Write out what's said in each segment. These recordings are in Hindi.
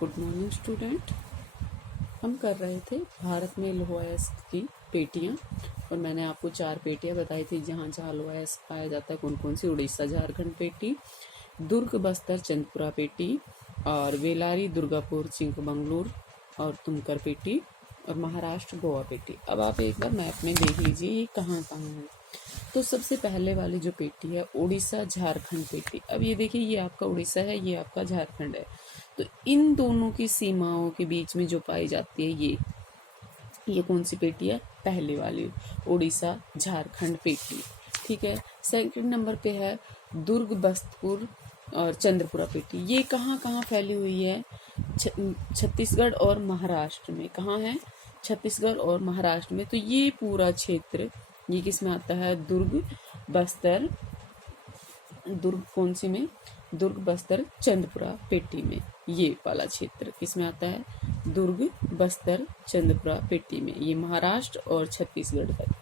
Good morning student. हम कर रहे थे भारत में लौह अयस्क की पेटियां और मैंने आपको 4 पेटियां बताई थी जहां जहां लौह अयस्क पाया जाता है। कौन कौन सी? उड़ीसा झारखंड पेटी, दुर्ग बस्तर चंदपुरा पेटी, और वेलारी दुर्गापुर चिंकमंगलूर और तुमकर पेटी, और महाराष्ट्र गोवा पेटी। अब आप एक बार मैप में देख लीजिए ये कहाँ कहाँ है। तो सबसे पहले वाली जो पेटी है उड़ीसा झारखंड पेटी। अब ये देखिए, ये आपका उड़ीसा है, ये आपका झारखंड है। तो इन दोनों की सीमाओं के बीच में जो पाई जाती है ये कौन सी पेटी है? पहले वाली उड़ीसा झारखंड पेटी। ठीक है। सेकंड नंबर पे है दुर्ग बस्तपुर और चंद्रपुरा पेटी। ये कहाँ कहाँ फैली हुई है? छत्तीसगढ़ और महाराष्ट्र में। कहाँ है? छत्तीसगढ़ और महाराष्ट्र में। तो ये पूरा क्षेत्र ये किस में आता है? दुर्ग बस्तर, दुर्ग कौन सी में? दुर्ग बस्तर चंद्रपुरा पेटी में। ये वाला क्षेत्र किस में आता है? दुर्ग बस्तर चंद्रपुरा पेटी में। ये महाराष्ट्र और छत्तीसगढ़ तक।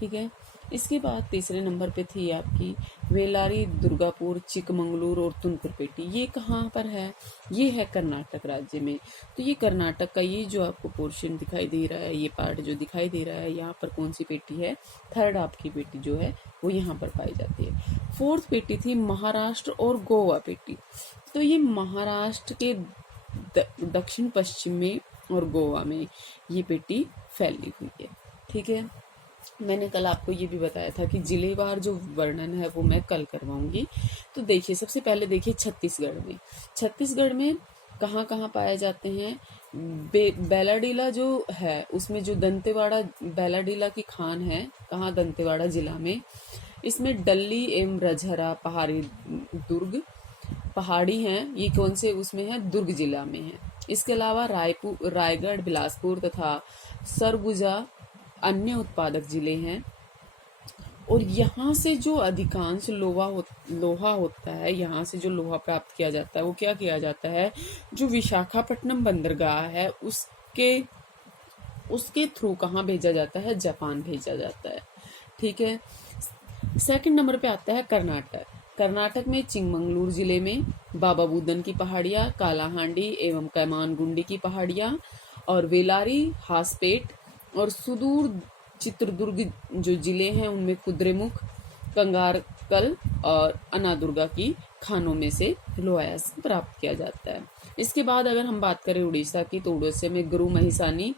ठीक है। इसके बाद तीसरे नंबर पे थी आपकी वेलारी दुर्गापुर चिकमंगलूर और तुमकुर पेटी। ये कहाँ पर है? ये है कर्नाटक राज्य में। तो ये कर्नाटक का ये जो आपको पोर्शन दिखाई दे रहा है, ये पार्ट जो दिखाई दे रहा है, यहाँ पर कौन सी पेटी है? थर्ड आपकी पेटी जो है वो यहाँ पर पाई जाती है। फोर्थ पेटी थी महाराष्ट्र और गोवा पेटी। तो ये महाराष्ट्र के दक्षिण पश्चिम में और गोवा में ये पेटी फैली हुई है। ठीक है। मैंने कल आपको ये भी बताया था कि जिलेवार जो वर्णन है वो मैं कल करवाऊंगी। तो देखिए, सबसे पहले देखिए छत्तीसगढ़ में कहाँ कहाँ पाए जाते हैं? बेलाडीला जो है उसमें जो दंतेवाड़ा बेलाडीला की खान है, कहाँ? दंतेवाड़ा जिला में। इसमें डल्ली एवं रजहरा पहाड़ी दुर्ग पहाड़ी हैं। ये कौन से उसमें है? दुर्ग जिला में है। इसके अलावा रायगढ़ बिलासपुर तथा सरगुजा अन्य उत्पादक जिले हैं। और यहाँ से जो अधिकांश लोहा होता है, यहाँ से जो लोहा प्राप्त किया जाता है वो क्या किया जाता है? जो विशाखापट्टनम बंदरगाह है उसके थ्रू कहाँ भेजा जाता है? जापान भेजा जाता है। ठीक है। सेकंड नंबर पे आता है कर्नाटक में चिंगमंगलूर जिले में बाबा बुदन की पहाड़ियाँ, कालाहांडी एवं कैमानगुंडी की पहाड़ियाँ, और वेलारी, हासपेट और सुदूर चित्रदुर्ग जो जिले हैं उनमें कुद्रेमुख, कंगारकल और अनादुर्गा की खानों में से लौह अयस्क प्राप्त किया जाता है। इसके बाद अगर हम बात करें उड़ीसा की, तो उड़ीसा में गुरु महिसानी,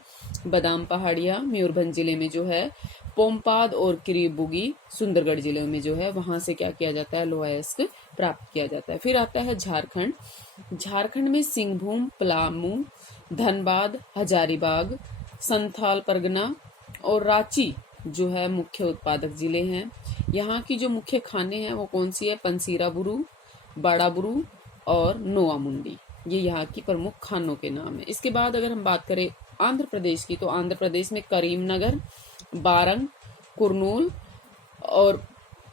बादाम पहाड़ियाँ, मयूरभंज जिले में जो है पोमपाद और किरीबुगी, सुंदरगढ़ जिले में जो है वहां से क्या किया जाता है? लौह अयस्क प्राप्त किया जाता है। फिर आता है झारखंड में सिंहभूम, पलामू, धनबाद, हजारीबाग, संथाल परगना और रांची जो है मुख्य उत्पादक जिले हैं। यहाँ की जो मुख्य खाने हैं वो कौन सी है? पंसीराबुरु, बाड़ाबुरु और नोआमुंडी। ये यहाँ की प्रमुख खानों के नाम है। इसके बाद अगर हम बात करें आंध्र प्रदेश की, तो आंध्र प्रदेश में करीमनगर, बारंग, कुर्नूल, और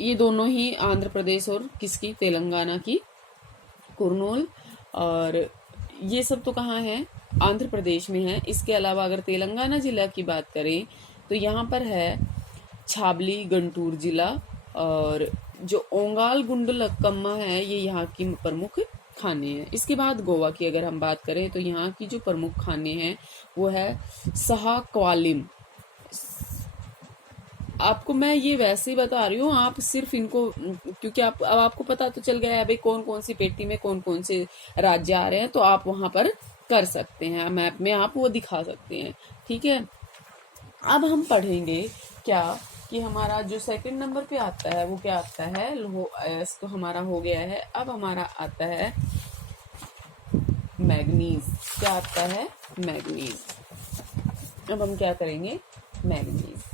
ये दोनों ही आंध्र प्रदेश और किसकी? तेलंगाना की कुर्नूल, और ये सब तो कहाँ है? आंध्र प्रदेश में है। इसके अलावा अगर तेलंगाना जिला की बात करें तो यहाँ पर है छाबली गंटूर जिला, और जो ओंगाल गुंडलकम्मा है ये यहाँ की प्रमुख खाने हैं। इसके बाद गोवा की अगर हम बात करें तो यहाँ की जो प्रमुख खाने हैं वो है सहाक्वालिम। आपको मैं ये वैसे ही बता रही हूँ, आप सिर्फ इनको, क्योंकि अब आपको पता तो चल गया है भाई कौन कौन सी पेटी में कौन कौन से राज्य आ रहे हैं, तो आप वहां पर कर सकते हैं, मैप में आप वो दिखा सकते हैं। ठीक है। अब हम पढ़ेंगे क्या कि हमारा जो सेकंड नंबर पे आता है वो क्या आता है? लौह अयस्क तो हमारा हो गया है। अब हमारा आता है मैग्नीज। क्या आता है? मैग्नीज। अब हम क्या करेंगे? मैग्नीज।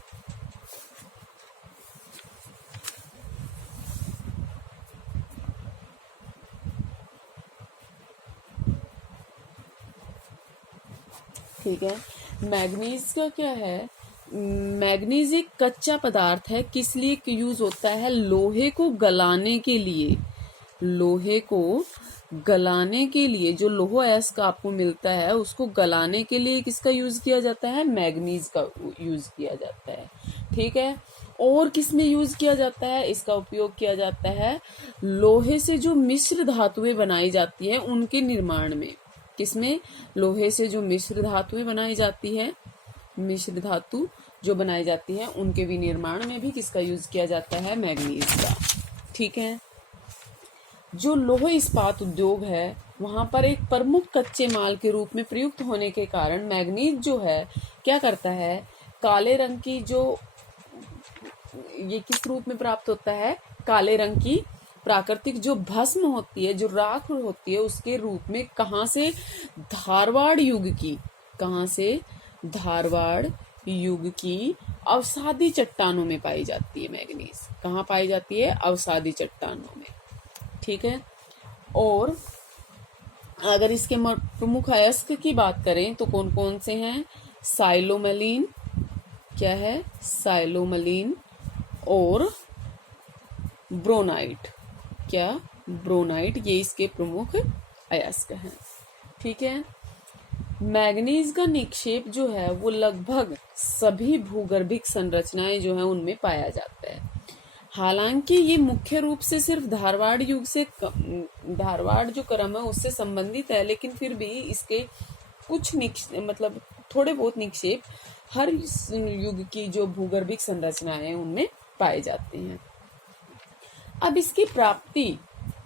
ठीक है। मैग्नीज का क्या है? मैग्नीज एक कच्चा पदार्थ है। किस लिए यूज होता है? लोहे को गलाने के लिए। लोहे को गलाने के लिए जो लौह अयस्क आपको मिलता है उसको गलाने के लिए किसका यूज किया जाता है? मैग्नीज का यूज किया जाता है। ठीक है। और किस में यूज किया जाता है? इसका उपयोग किया जाता है लोहे से जो मिश्र धातुएं बनाई जाती हैं उनके निर्माण में। किसमें? लोहे से जो मिश्र धातुएं बनाई जाती है, मिश्र धातु जो बनाई जाती है, उनके विनिर्माण में भी किसका यूज किया जाता है? मैग्नीज का। ठीक है। जो लौह इस्पात उद्योग है वहां पर एक प्रमुख कच्चे माल के रूप में प्रयुक्त होने के कारण मैग्नीज जो है क्या करता है? काले रंग की जो, ये किस रूप में प्राप्त होता है? काले रंग की प्राकृतिक जो भस्म होती है, जो राख होती है, उसके रूप में कहां से? धारवाड़ युग की, कहां से? धारवाड़ युग की अवसादी चट्टानों में पाई जाती है मैग्नीज। कहाँ पाई जाती है? अवसादी चट्टानों में। ठीक है। और अगर इसके प्रमुख अयस्क की बात करें तो कौन कौन से हैं? साइलोमलीन, क्या है? साइलोमलीन और ब्रोनाइट, क्या? ब्रोनाइट, ये इसके प्रमुख अयस्क हैं। ठीक है। मैग्नीज का निक्षेप जो है वो लगभग सभी भूगर्भिक संरचनाएं जो है उनमें पाया जाता है। हालांकि ये मुख्य रूप से सिर्फ धारवाड़ युग से, धारवाड़ जो क्रम है उससे संबंधित है, लेकिन फिर भी इसके कुछ मतलब थोड़े बहुत निक्षेप हर युग की जो भूगर्भिक संरचनाएं हैं उनमें पाए जाते हैं। अब इसकी प्राप्ति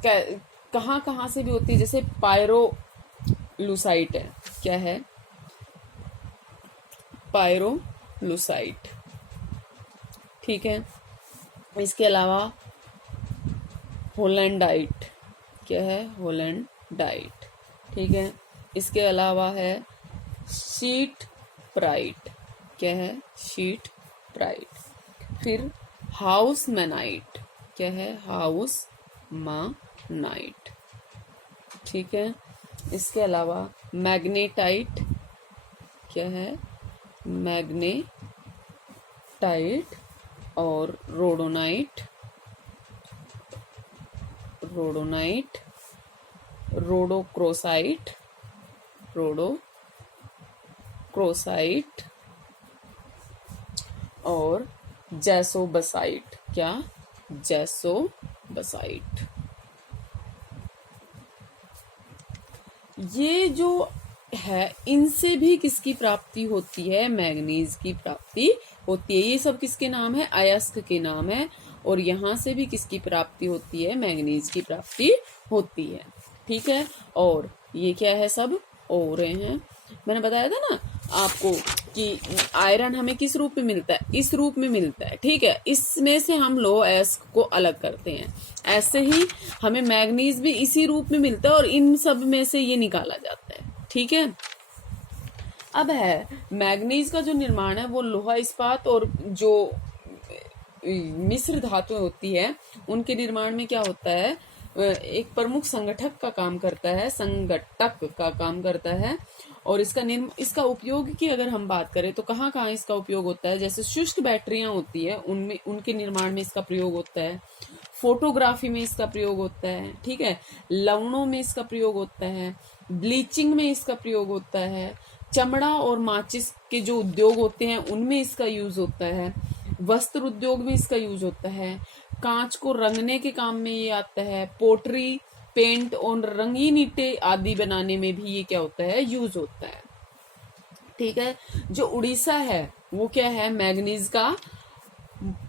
कहाँ कहाँ से भी होती है? जैसे पायरोलुसाइट है, क्या है? पायरोलुसाइट। ठीक है। इसके अलावा होलैंडाइट, क्या है? होलैंडाइट। ठीक है। इसके अलावा है शीट प्राइट, क्या है? शीट प्राइट। फिर हाउस मैनाइट, क्या है? हाउस मानाइट। ठीक है। इसके अलावा मैग्नेटाइट, क्या है? मैग्नेटाइट और रोडोनाइट, रोडोनाइट, रोडोक्रोसाइट, रोडोक्रोसाइट और जैसोबसाइट, क्या? जैसोबसाइट। ये जो है इनसे भी किसकी प्राप्ति होती है? मैग्नीज की प्राप्ति होती है। ये सब किसके नाम है? अयस्क के नाम है। और यहाँ से भी किसकी प्राप्ति होती है? मैग्नीज की प्राप्ति होती है। ठीक है। और ये क्या है? सब ओ रहे हैं। मैंने बताया था ना आपको कि आयरन हमें किस रूप में मिलता है? इस रूप में मिलता है। ठीक है। इसमें से हम लौह अयस्क को अलग करते हैं। ऐसे ही हमें मैग्नीज भी इसी रूप में मिलता है और इन सब में से ये निकाला जाता है। ठीक है। अब है मैग्नीज का जो निर्माण है वो लोहा इस्पात और जो मिश्र धातुएं होती है उनके निर्माण में क्या होता है? एक प्रमुख संगठक का काम करता है, संगठक का काम करता है। और इसका उपयोग की अगर हम बात करें तो कहाँ कहाँ इसका उपयोग होता है? जैसे शुष्क बैटरियां होती है उनमें, उनके निर्माण में इसका प्रयोग होता है। फोटोग्राफी में इसका प्रयोग होता है। ठीक है। लवणों में इसका प्रयोग होता है। ब्लीचिंग में इसका प्रयोग होता है। चमड़ा और माचिस के जो उद्योग होते हैं उनमें इसका यूज होता है। वस्त्र उद्योग में इसका यूज होता है। कांच को रंगने के काम में ये आता है। पोट्री, पेंट और रंगीन ईंटें आदि बनाने में भी ये क्या होता है? यूज होता है। ठीक है। जो उड़ीसा है वो क्या है? मैग्नीज का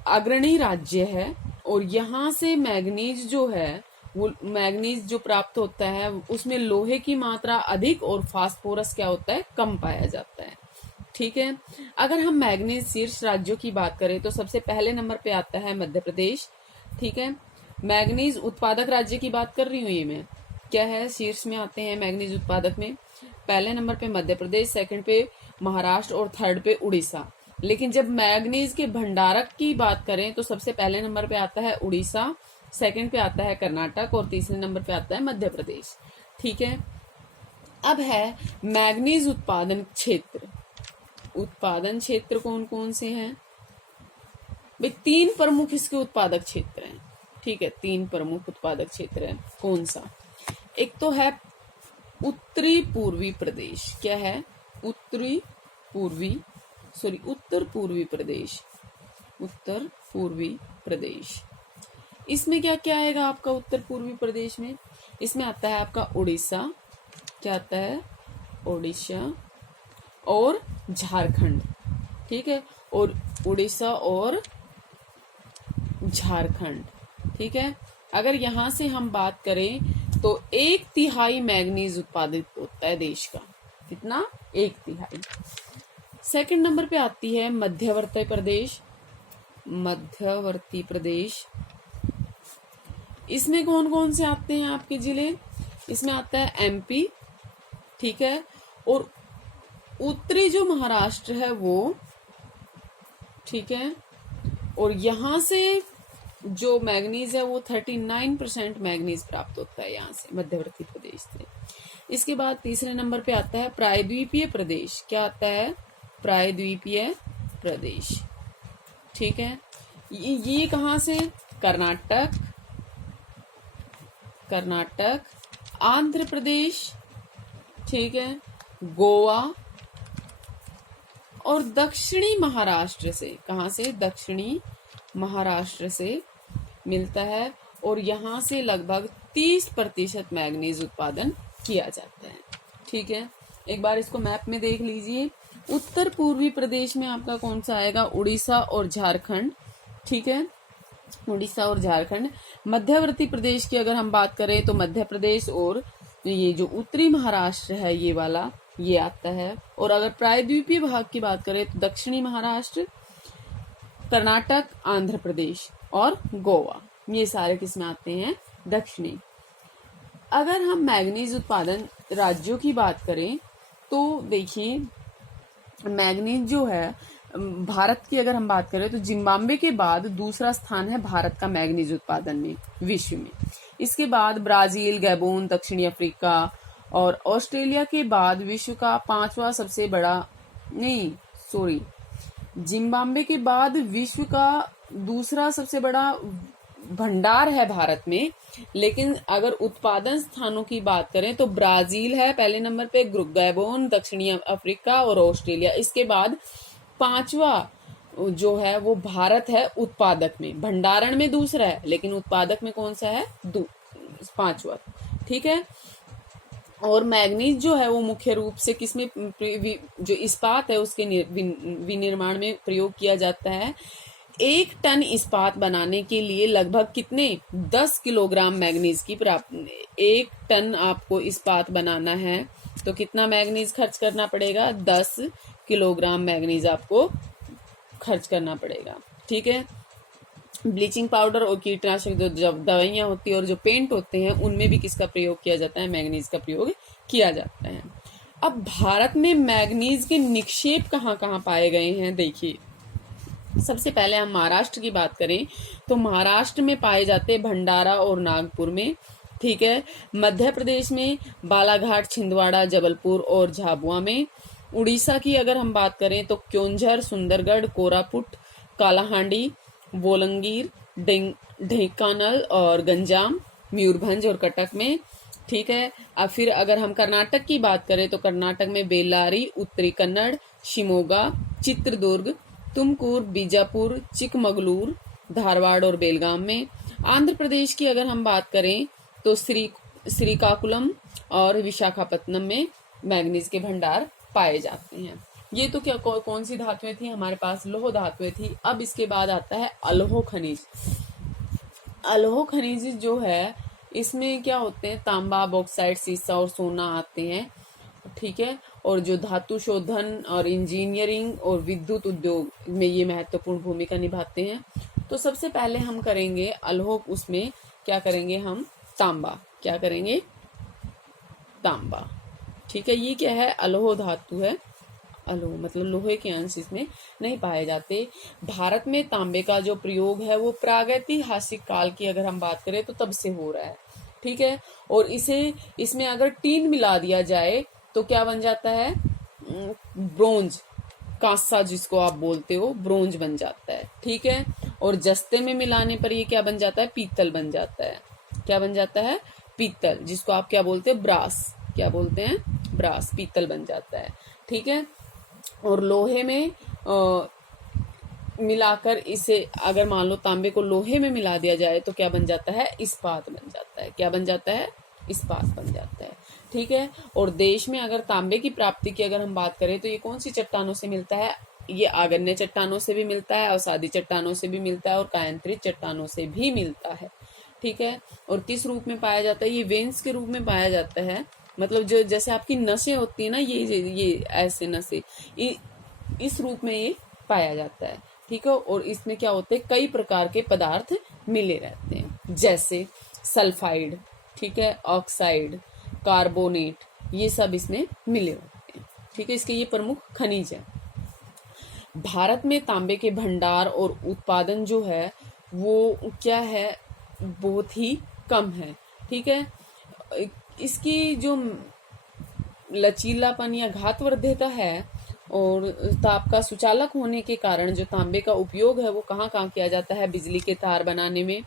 अग्रणी राज्य है और यहाँ से मैग्नीज जो है वो मैग्नीज जो प्राप्त होता है उसमें लोहे की मात्रा अधिक और फास्फोरस क्या होता है? कम पाया जाता है। ठीक है। अगर हम मैग्नीज शीर्ष राज्यों की बात करें तो सबसे पहले नंबर पे आता है मध्य प्रदेश। ठीक है। मैग्नीज उत्पादक राज्य की बात कर रही हूँ ये मैं, क्या है? शीर्ष में आते हैं मैग्नीज उत्पादक में। पहले नंबर पे मध्य प्रदेश, सेकंड पे महाराष्ट्र और थर्ड पे उड़ीसा। लेकिन जब मैग्नीज के भंडारक की बात करें तो सबसे पहले नंबर पे आता है उड़ीसा, सेकंड पे आता है कर्नाटक और तीसरे नंबर पे आता है मध्य प्रदेश। ठीक है। अब है मैग्नीज उत्पादन क्षेत्र। उत्पादन क्षेत्र कौन कौन से हैं भाई? 3 प्रमुख इसके उत्पादक क्षेत्र हैं। ठीक है। 3 प्रमुख उत्पादक क्षेत्र हैं। कौन सा? एक तो है उत्तरी पूर्वी प्रदेश, क्या है? उत्तर पूर्वी प्रदेश, उत्तर पूर्वी प्रदेश। इसमें क्या क्या आएगा आपका उत्तर पूर्वी प्रदेश में? इसमें आता है आपका उड़ीसा, क्या आता है? ओडिशा और झारखंड, ठीक है, और उड़ीसा और झारखंड, ठीक है। अगर यहां से हम बात करें तो 1/3 मैग्नीज उत्पादित होता है देश का। कितना? 1/3। सेकंड नंबर पे आती है मध्यवर्ती प्रदेश। मध्यवर्ती प्रदेश, इसमें कौन कौन से आते हैं आपके जिले? इसमें आता है एमपी, ठीक है, और उत्तरी जो महाराष्ट्र है वो, ठीक है, और यहां से जो मैग्नीज है वो 39% मैग्नीज प्राप्त होता है यहाँ से, मध्यवर्ती प्रदेश से। इसके बाद तीसरे नंबर पे आता है प्रायद्वीपीय प्रदेश। क्या आता है? प्रायद्वीपीय प्रदेश, ठीक है। ये कहाँ से? कर्नाटक, कर्नाटक, आंध्र प्रदेश, ठीक है, गोवा और दक्षिणी महाराष्ट्र से। कहाँ से? दक्षिणी महाराष्ट्र से मिलता है, और यहाँ से लगभग 30% मैग्नीज उत्पादन किया जाता है, ठीक है। एक बार इसको मैप में देख लीजिए। उत्तर पूर्वी प्रदेश में आपका कौन सा आएगा? उड़ीसा और झारखंड, ठीक है, उड़ीसा और झारखंड। मध्यवर्ती प्रदेश की अगर हम बात करें तो मध्य प्रदेश और ये जो उत्तरी महाराष्ट्र है ये वाला, ये आता है। और अगर प्रायद्वीपीय भाग की बात करें तो दक्षिणी महाराष्ट्र, कर्नाटक, आंध्र प्रदेश और गोवा, ये सारे किसमें आते हैं? दक्षिणी। अगर हम मैग्नीज उत्पादन राज्यों की बात करें तो देखिए, मैग्नीज जो है भारत की अगर हम बात करें तो जिम्बाब्वे के बाद दूसरा स्थान है भारत का मैग्नीज उत्पादन में विश्व में। इसके बाद ब्राजील, गैबोन, दक्षिणी अफ्रीका और ऑस्ट्रेलिया के बाद विश्व का 5वां सबसे बड़ा, नहीं सॉरी, जिम्बाब्वे के बाद विश्व का दूसरा सबसे बड़ा भंडार है भारत में। लेकिन अगर उत्पादन स्थानों की बात करें तो ब्राजील है पहले नंबर पे, गैबोन, दक्षिणी अफ्रीका और ऑस्ट्रेलिया। इसके बाद 5वां जो है वो भारत है उत्पादक में। भंडारण में दूसरा है लेकिन उत्पादक में कौन सा है? 5वां, ठीक है। और मैग्नीज जो है वो मुख्य रूप से किसमें, जो इस्पात है उसके विनिर्माण में प्रयोग किया जाता है। 1 टन इस्पात बनाने के लिए लगभग कितने? 10 किलोग्राम मैग्नीज की प्राप्ति। 1 टन आपको इस्पात बनाना है तो कितना मैग्नीज खर्च करना पड़ेगा? 10 किलोग्राम मैग्नीज आपको खर्च करना पड़ेगा, ठीक है। ब्लीचिंग पाउडर और कीटनाशक जो दवाइयां होती है और जो पेंट होते हैं उनमें भी किसका प्रयोग किया जाता है? मैग्नीज का प्रयोग किया जाता है। अब भारत में मैग्नीज के निक्षेप कहाँ कहाँ पाए गए हैं? देखिए, सबसे पहले हम महाराष्ट्र की बात करें तो महाराष्ट्र में पाए जाते हैं भंडारा और नागपुर में, ठीक है। मध्य प्रदेश में बालाघाट, छिंदवाड़ा, जबलपुर और झाबुआ में। उड़ीसा की अगर हम बात करें तो क्योंझर, सुंदरगढ़, कोरापुट, कालाहांडी, बोलंगीर, ढेंकानल और गंजाम, मयूरभंज और कटक में, ठीक है। अब फिर अगर हम कर्नाटक की बात करें तो कर्नाटक में बेल्लारी, उत्तरी कन्नड़, शिमोगा, चित्रदुर्ग, तुमकुर, बीजापुर, चिकमगलूर, धारवाड़ और बेलगाम में। आंध्र प्रदेश की अगर हम बात करें तो श्रीकाकुलम और विशाखापत्तनम में मैग्नीज के भंडार पाए जाते हैं। ये तो क्या कौन सी धातुएं थी हमारे पास? लौह धातुएं थी। अब इसके बाद आता है अलौह खनिज। अलौह खनिज जो है इसमें क्या होते हैं? तांबा, बॉक्साइट, सीसा और सोना आते हैं, ठीक है। और जो धातु शोधन और इंजीनियरिंग और विद्युत उद्योग में ये महत्वपूर्ण भूमिका निभाते हैं। तो सबसे पहले हम करेंगे अलौह, उसमें क्या करेंगे हम? तांबा। क्या करेंगे? तांबा, ठीक है। ये क्या है? अलौह धातु है। अलौह मतलब लोहे के अंश इसमें नहीं पाए जाते। भारत में तांबे का जो प्रयोग है वो प्रागैतिहासिक काल की अगर हम बात करें तो तब से हो रहा है, ठीक है। और इसमें अगर टीन मिला दिया जाए तो क्या बन जाता है? ब्रोंज, कांसा जिसको आप बोलते हो, ब्रोंज बन जाता है, ठीक है। और जस्ते में मिलाने पर ये क्या बन जाता है? पीतल बन जाता है। क्या बन जाता है? पीतल, जिसको आप क्या बोलते हैं? ब्रास। क्या बोलते हैं? ब्रास, पीतल बन जाता है, ठीक है। और लोहे में मिलाकर इसे अगर मान लो तांबे को लोहे में मिला दिया जाए तो क्या बन जाता है? इस्पात बन जाता है। क्या बन जाता है? इस्पात बन जाता है, ठीक है। और देश में अगर तांबे की प्राप्ति की अगर हम बात करें तो ये कौन सी चट्टानों से मिलता है? ये आग्नेय चट्टानों से भी मिलता है, अवसादी चट्टानों से भी मिलता है और कायांतरित चट्टानों से भी मिलता है, ठीक है। और किस रूप में पाया जाता है? ये वेन्स के रूप में पाया जाता है, मतलब जो जैसे आपकी नसें होती है ना, ये ऐसे नसें, इस रूप में ये पाया जाता है, ठीक है। और इसमें क्या होते हैं, कई प्रकार के पदार्थ मिले रहते हैं, जैसे सल्फाइड, ठीक है, ऑक्साइड, कार्बोनेट, ये सब इसमें मिले होते हैं, ठीक है। इसके ये प्रमुख खनिज है। भारत में तांबे के भंडार और उत्पादन जो है वो क्या है, बहुत ही कम है, ठीक है। इसकी जो लचीलापन या घातवर्ध्यता है और ताप का सुचालक होने के कारण जो तांबे का उपयोग है वो कहाँ कहाँ किया जाता है? बिजली के तार बनाने में,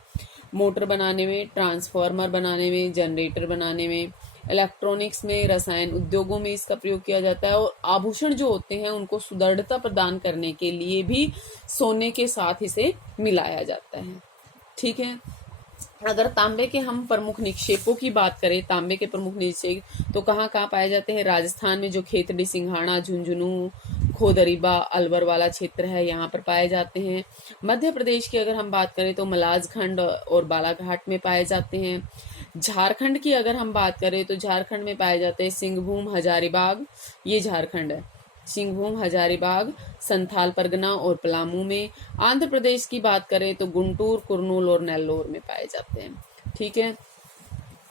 मोटर बनाने में, ट्रांसफार्मर बनाने में, जनरेटर बनाने में, इलेक्ट्रॉनिक्स में, रसायन उद्योगों में इसका प्रयोग किया जाता है। और आभूषण जो होते हैं उनको सुदृढ़ता प्रदान करने के लिए भी सोने के साथ इसे मिलाया जाता है, ठीक है। अगर तांबे के हम प्रमुख निक्षेपों की बात करें, तांबे के प्रमुख निक्षेप तो कहाँ कहाँ पाए जाते हैं? राजस्थान में जो खेतड़ी, सिंघाड़ा, झुंझुनू, खोदरीबा, अलवर वाला क्षेत्र है, यहाँ पर पाए जाते हैं। मध्य प्रदेश की अगर हम बात करें तो मलाजखंड और बालाघाट में पाए जाते हैं। झारखंड की अगर हम बात करें तो झारखंड में पाए जाते हैं सिंहभूम, हजारीबाग, ये झारखंड है, सिंहभूम, हजारीबाग, संथाल परगना और पलामू में। आंध्र प्रदेश की बात करें तो गुंटूर, कुर्नूल और नेल्लोर में पाए जाते हैं, ठीक है।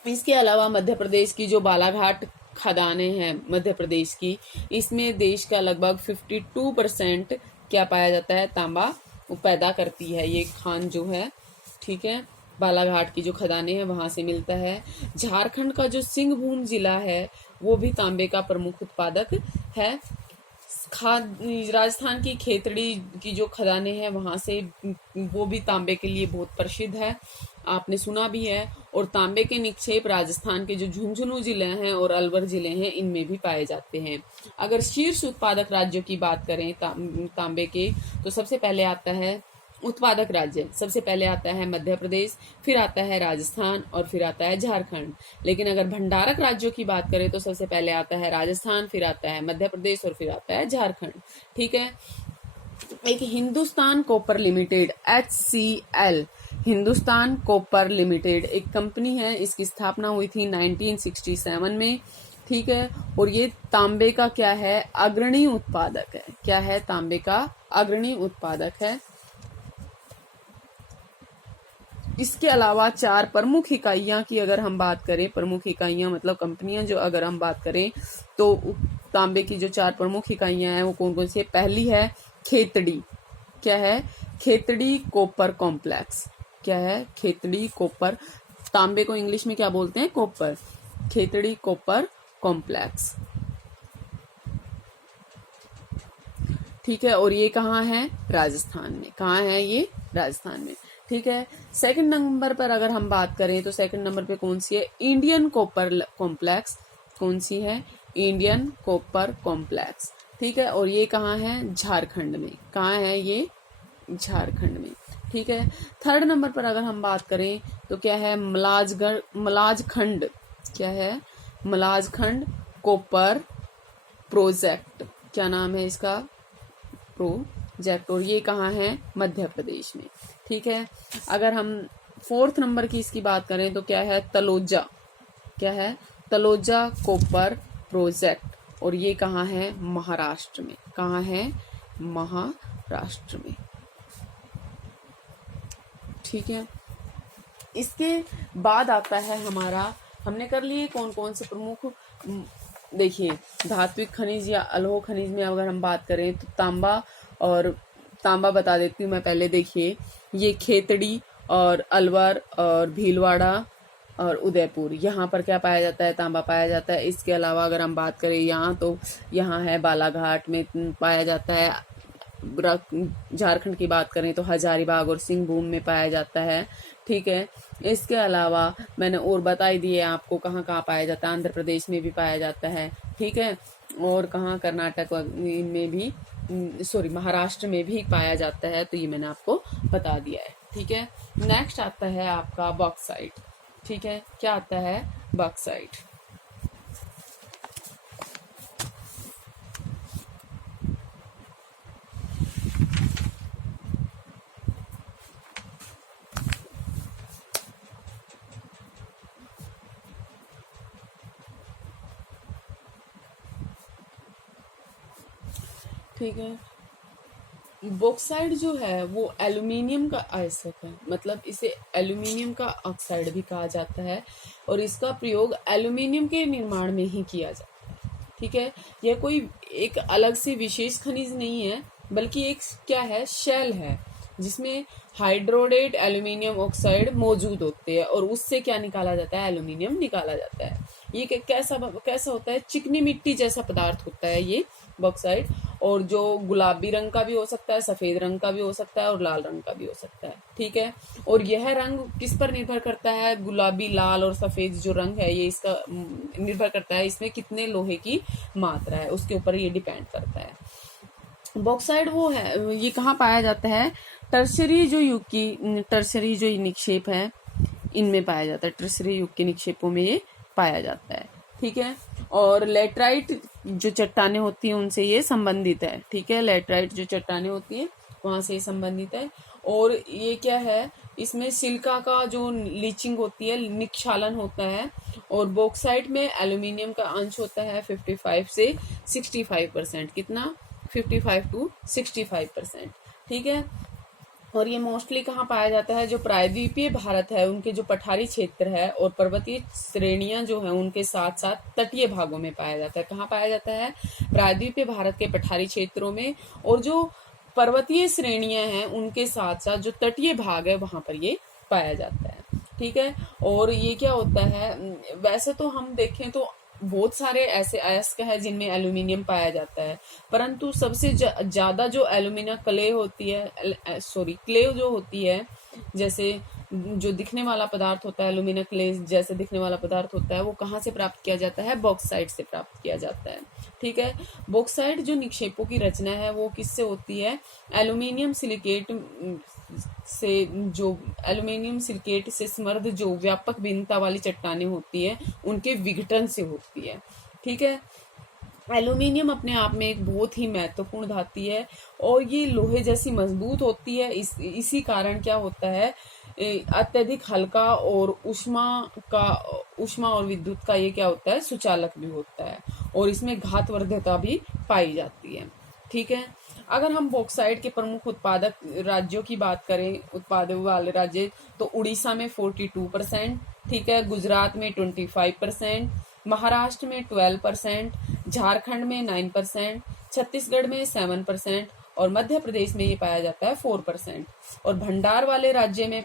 इसके अलावा मध्य प्रदेश की जो बालाघाट खदानें हैं मध्य प्रदेश की, इसमें देश का लगभग 52% क्या पाया जाता है? तांबा पैदा करती है ये खान जो है, ठीक है। बालाघाट की जो खदानें हैं वहां से मिलता है। झारखंड का जो सिंहभूम जिला है वो भी तांबे का प्रमुख उत्पादक है। राजस्थान की खेतड़ी की जो खदानें हैं वहां से वो भी तांबे के लिए बहुत प्रसिद्ध है, आपने सुना भी है। और तांबे के निक्षेप राजस्थान के जो झुंझुनू जिले हैं और अलवर जिले हैं इनमें भी पाए जाते हैं। अगर शीर्ष उत्पादक राज्यों की बात करें तांबे के, तो सबसे पहले आता है उत्पादक राज्य, सबसे पहले आता है मध्य प्रदेश, फिर आता है राजस्थान और फिर आता है झारखंड। लेकिन अगर भंडारक राज्यों की बात करें तो सबसे पहले आता है राजस्थान, फिर आता है मध्य प्रदेश और फिर आता है झारखंड, ठीक है। एक Hindustan copper limited, HCL, Hindustan copper limited एक कंपनी है, इसकी स्थापना हुई थी 1967 में, ठीक है। और ये तांबे का क्या है? अग्रणी उत्पादक है। क्या है? तांबे का अग्रणी उत्पादक है। इसके अलावा 4 प्रमुख इकाइयां की अगर हम बात करें, प्रमुख इकाइयां मतलब कंपनियां जो अगर हम बात करें तो तांबे की जो 4 प्रमुख इकाइयां हैं वो कौन कौन सी है? पहली है खेतड़ी, क्या है? खेतड़ी कॉपर कॉम्प्लेक्स, क्या है? खेतड़ी कॉपर, तांबे को इंग्लिश में क्या बोलते हैं? कॉपर, खेतड़ी कॉपर कॉम्प्लेक्स, ठीक है। और ये कहाँ है? राजस्थान में। कहाँ है ये? राजस्थान में, ठीक है। सेकंड नंबर पर अगर हम बात करें तो सेकंड नंबर पे कौन सी है? इंडियन कॉपर कॉम्प्लेक्स, कौन सी है? इंडियन कॉपर कॉम्प्लेक्स, ठीक है। और ये कहाँ है? झारखंड में। कहाँ है ये? झारखंड में, ठीक है। थर्ड नंबर पर अगर हम बात करें तो क्या है? मलाजखंड, क्या है? मलाजखंड कॉपर प्रोजेक्ट, क्या नाम है इसका? प्रोजेक्ट। और ये कहाँ है? मध्य प्रदेश में, ठीक है। अगर हम फोर्थ नंबर की इसकी बात करें तो क्या है? तलोजा, क्या है? तलोजा कॉपर प्रोजेक्ट, और ये कहाँ है? महाराष्ट्र में। कहाँ है? महाराष्ट्र में, ठीक है। इसके बाद आता है हमारा, हमने कर लिए कौन कौन से प्रमुख, देखिए धात्विक खनिज या अलोह खनिज में अगर हम बात करें तो तांबा, और तांबा बता देती हूँ मैं पहले। देखिए ये खेतड़ी और अलवर और भीलवाड़ा और उदयपुर, यहाँ पर क्या पाया जाता है? तांबा पाया जाता है। इसके अलावा अगर हम बात करें यहाँ तो यहाँ है बालाघाट में पाया जाता है। झारखंड की बात करें तो हजारीबाग और सिंहभूम में पाया जाता है, ठीक है। इसके अलावा मैंने और बता ही दिए आपको कहाँ कहाँ पाया जाता है। आंध्र प्रदेश में भी पाया जाता है, ठीक है। और कहाँ? कर्नाटक में भी, सॉरी महाराष्ट्र में भी पाया जाता है, तो ये मैंने आपको बता दिया है, ठीक है। नेक्स्ट आता है आपका बॉक्साइट, ठीक है। क्या आता है? बॉक्साइट। ठीक है। बॉक्साइड जो है वो एल्यूमिनियम का आयस्क है, मतलब इसे एल्यूमिनियम का ऑक्साइड भी कहा जाता है और इसका प्रयोग एल्यूमिनियम के निर्माण में ही किया जाता है। ठीक है, यह कोई एक अलग से विशेष खनिज नहीं है, बल्कि एक क्या है, शेल है जिसमें हाइड्रोडेट एल्यूमिनियम ऑक्साइड मौजूद होते हैं और उससे क्या निकाला जाता है, एल्यूमिनियम निकाला जाता है। ये कैसा कैसा होता है, चिकनी मिट्टी जैसा पदार्थ होता है ये बॉक्साइड, और जो गुलाबी रंग का भी हो सकता है, सफेद रंग का भी हो सकता है और लाल रंग का भी हो सकता है। ठीक है, और यह रंग किस पर निर्भर करता है, गुलाबी, लाल और सफेद जो रंग है ये इसका निर्भर करता है इसमें कितने लोहे की मात्रा है, उसके ऊपर ये डिपेंड करता है। बॉक्साइड वो है, ये कहाँ पाया जाता है, टर्शरी जो निक्षेप है इनमें पाया जाता है, टर्शरी युग के निक्षेपों में ये पाया जाता है। ठीक है, और लेटराइट जो चट्टानें होती हैं उनसे ये संबंधित है। ठीक है, लेटराइट जो चट्टानें होती हैं वहां से ये संबंधित है। और ये क्या है, इसमें सिलिका का जो लीचिंग होती है, निक्षालन होता है, और बॉक्साइट में एल्यूमिनियम का अंश होता है 55 से 65%। कितना, 55 to 65%। ठीक है, और ये मोस्टली कहाँ पाया जाता है, जो प्रायद्वीपीय भारत है उनके जो पठारी क्षेत्र है और पर्वतीय श्रेणियां जो है उनके साथ साथ तटीय भागों में पाया जाता है। कहाँ पाया जाता है, प्रायद्वीपीय भारत के पठारी क्षेत्रों में, और जो पर्वतीय श्रेणियां हैं उनके साथ साथ जो तटीय भाग है वहां पर ये पाया जाता है। ठीक है, और ये क्या होता है, वैसे तो हम देखें तो बहुत सारे ऐसे अयस्क है जिनमें एल्यूमिनियम पाया जाता है, परंतु सबसे ज्यादा जो एल्यूमिनियम क्ले होती है, क्ले जो होती है, जैसे जो दिखने वाला पदार्थ होता है, एल्यूमिनियम क्ले जैसे दिखने वाला पदार्थ होता है, वो कहाँ से प्राप्त किया जाता है, बॉक्साइट से प्राप्त किया जाता है। ठीक है, बॉक्साइट जो निक्षेपों की रचना है वो किससे होती है, एल्यूमिनियम सिलिकेट से समृद्ध जो व्यापक भिन्नता वाली चट्टानें होती है उनके विघटन से होती है। ठीक है, एल्यूमिनियम अपने आप में एक बहुत ही महत्वपूर्ण धातु है और ये लोहे जैसी मजबूत होती है। इसी कारण क्या होता है, अत्यधिक हल्का और ऊष्मा और विद्युत का ये क्या होता है, सुचालक भी होता है, और इसमें घातवर्धकता भी पाई जाती है। ठीक है, अगर हम बॉक्साइट के प्रमुख उत्पादक राज्यों की बात करें, उत्पादक वाले राज्य, तो उड़ीसा में 42%, ठीक है, गुजरात में 25%, महाराष्ट्र में 12%, झारखंड में 9%, छत्तीसगढ़ में 7% और मध्य प्रदेश में ये पाया जाता है 4%, और भंडार वाले राज्य में